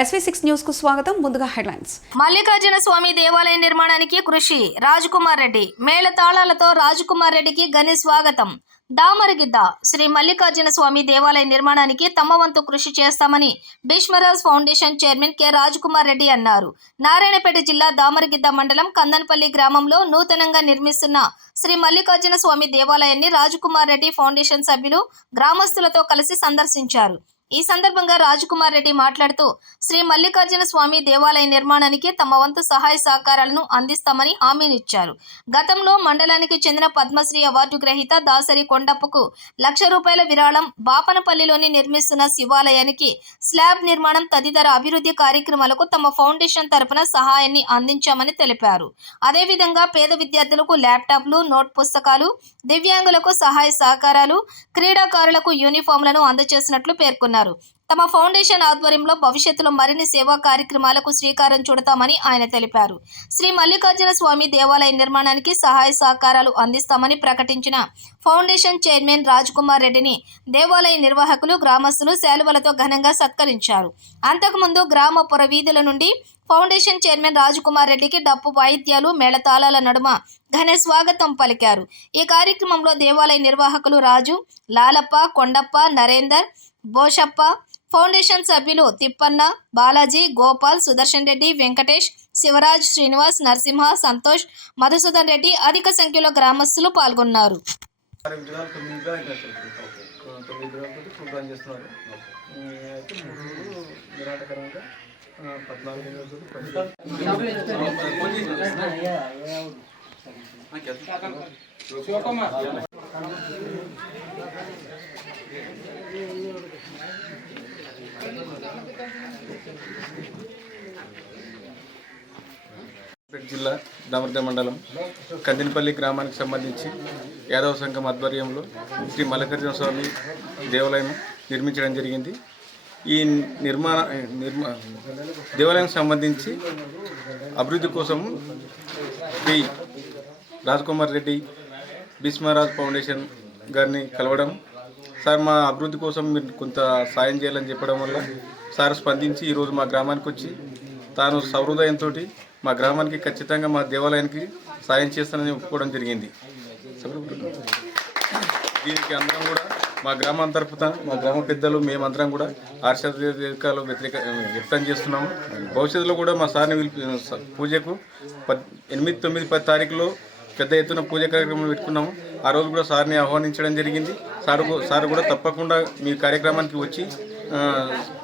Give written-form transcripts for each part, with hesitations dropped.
SV6 news కు స్వాగతం. ముందుగా హెడ్లైన్స్. మల్లికార్జున స్వామి దేవాలయ నిర్మాణానికి కృషి రాజకుమార్ రెడ్డి మేళతాళాలతో రాజకుమార్ రెడ్డికి ఘన స్వాగతం. దామరగిద్ద శ్రీ మల్లికార్జున స్వామి దేవాలయ నిర్మాణానికి తమ వంతు కృషి చేస్తామని Bhishmaraj foundation chairman K Rajkumar Reddy అన్నారు. నారాయణపేట జిల్లా దామరగిద్ద మండలం కందన్పల్లి గ్రామంలో నూతనంగా నిర్మిస్తున్న శ్రీ మల్లికార్జున స్వామి దేవాలయాన్ని రాజకుమార్ రెడ్డి ఫౌండేషన్ సభ్యులు గ్రామస్తులతో కలిసి సందర్శించారు. ఈ సందర్భంగా రాజకుమార్ రెడ్డి మాట్లాడుతూ శ్రీ మల్లికార్జున స్వామి దేవాలయ నిర్మాణానికి తమ వంతు సహాయ సహకారాలను అందిస్తామని హామీనిచ్చారు. గతంలో మండలానికి చెందిన పద్మశ్రీ అవార్డు గ్రహీత దాసరి కొండప్పకు ₹1,00,000 విరాళం, బాపనపల్లిలోని నిర్మిస్తున్న శివాలయానికి స్లాబ్ నిర్మాణం తదితర అభివృద్ధి కార్యక్రమాలకు తమ ఫౌండేషన్ తరపున సహాయాన్ని అందించామని తెలిపారు. అదేవిధంగా పేద విద్యార్థులకు ల్యాప్టాప్లు, నోట్ పుస్తకాలు, దివ్యాంగులకు సహాయ సహకారాలు, క్రీడాకారులకు యూనిఫామ్లను అందజేసినట్లు పేర్కొన్నారు. తమ ఫౌండేషన్ ఆధ్వర్యంలో భవిష్యత్తులో మరిన్ని సేవా కార్యక్రమాలకు శ్రీకారం చుడతామని ఆయన తెలిపారు. శ్రీ మల్లికార్జున స్వామి దేవాలయ నిర్మాణానికి సహాయ సహకారాలు అందిస్తామని ప్రకటించిన ఫౌండేషన్ చైర్మన్ రాజకుమార్ రెడ్డిని దేవాలయ నిర్వాహకులు, గ్రామస్తులు శాలువలతో ఘనంగా సత్కరించారు. అంతకుముందు గ్రామ పురవీధుల నుండి ఫౌండేషన్ చైర్మన్ రాజకుమార్ రెడ్డికి డప్పు వాయిద్యాలు, మేళతాళాల నడుమ ఘన స్వాగతం పలికారు. ఈ కార్యక్రమంలో దేవాలయ నిర్వాహకులు రాజు, లాలప్ప, కొండప్ప, నరేందర్, బోషప్ప, ఫౌండేషన్ సభ్యులు తిప్పన్న, బాలాజీ, గోపాల్, సుదర్శన్ రెడ్డి, వెంకటేష్, శివరాజ్, శ్రీనివాస్, నరసింహ, సంతోష్, మధుసూదన్ రెడ్డి అధిక సంఖ్యలో గ్రామస్తులు పాల్గొన్నారు. జిల్లా దామరగిద్ద మండలం కందినపల్లి గ్రామానికి సంబంధించి యాదవ సంఘం ఆధ్వర్యంలో శ్రీ మల్లికార్జున స్వామి దేవాలయం నిర్మించడం జరిగింది. ఈ దేవాలయానికి సంబంధించి అభివృద్ధి కోసం శ్రీ రాజకుమార్ రెడ్డి భీష్మరాజ్ ఫౌండేషన్ గారిని కలవడం, సార్ మా అభివృద్ధి కోసం మీరు కొంత సాయం చేయాలని చెప్పడం వల్ల సార్ స్పందించి ఈరోజు మా గ్రామానికి వచ్చి తాను సహృదయంతో మా గ్రామానికి ఖచ్చితంగా మా దేవాలయానికి సాయం చేస్తానని ఒప్పుకోవడం జరిగింది. దీనికి అందరం కూడా మా గ్రామం తరపున మా గ్రామ పెద్దలు మేమందరం కూడా హర్షాలు వ్యక్తం చేస్తున్నాము. భవిష్యత్తులో కూడా మా సార్ని పూజకు 8, 9, 10 తారీఖులో పెద్ద ఎత్తున పూజ కార్యక్రమం పెట్టుకున్నాము. ఆ రోజు కూడా సార్ని ఆహ్వానించడం జరిగింది. సార్ కూడా తప్పకుండా మీ కార్యక్రమానికి వచ్చి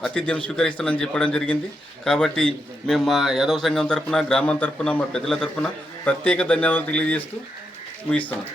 ఆతిథ్యం స్వీకరిస్తానని చెప్పడం జరిగింది. కాబట్టి మేము మా యాదవ సంఘం తరపున, గ్రామం తరపున, మా పెద్దల తరపున ప్రత్యేక ధన్యవాదాలు తెలియజేస్తూ ముగిస్తున్నాం.